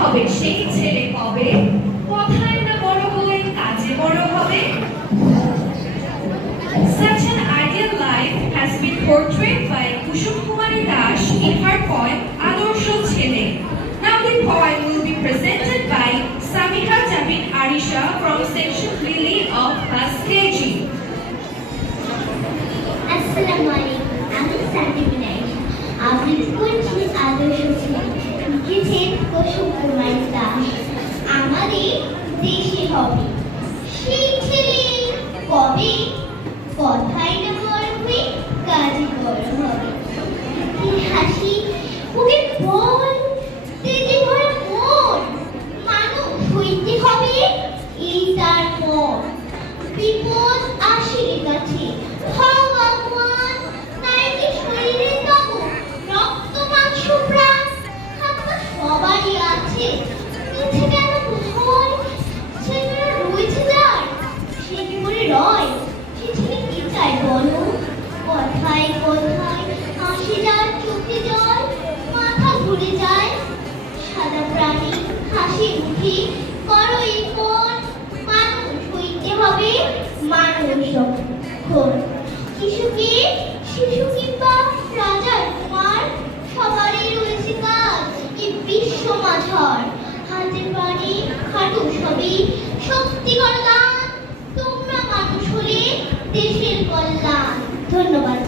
হবে সেই ছেলে কবে, কথায় না বড় হয়ে কাজে বড় হবে। Such an ideal life has been portrayed by Kusum Kumari Das in her poem Adorsho Chele. Now the poem will be presented by Samiha Jabin Arisha from section Lily of class KG. Assalamu alaikum. আমি সামিহা আয়েশা। আবৃত্তি করছি আদর্শ ছেলে। লিখেছেন কুসুম কুমারী দাস। আমাদের দেশে হবে সেই ছেলে কবে, কথায় না বড় হয়ে কাজে বড় হবে। কি হাসি, বুকের বল, তেজে ভরা মন, মানুষ হইতে হবে এই তার মন। বিপদ আসিরে কাছে ভগবান, নাইকে শরীরে তব রক্ত মাংস প্রাণ। হাত পা সবারই আছে, মিছে কেন ভয়? ছেলেরা রয়েছে যার, সে কি করে রয়? সে ছেলে কি চায় বলো? কথায় কথায় হাসি যার চোখে জল, মাথা ঘুরে যায়। সাদা প্রাণী হাসি মুখে করো এই মন, মানুষ হইতে হবে মানুষ যখন। কিশোরকে শিশু কিংবা রাজার কুমার, সবারই রয়েছে কাজ এই বিশ্ব মাঝার। হাতে পানি হাঁটু সবই শক্তি করো দান, তোমরা মানুষ হলে দেশের কল্যাণ। ধন্যবাদ।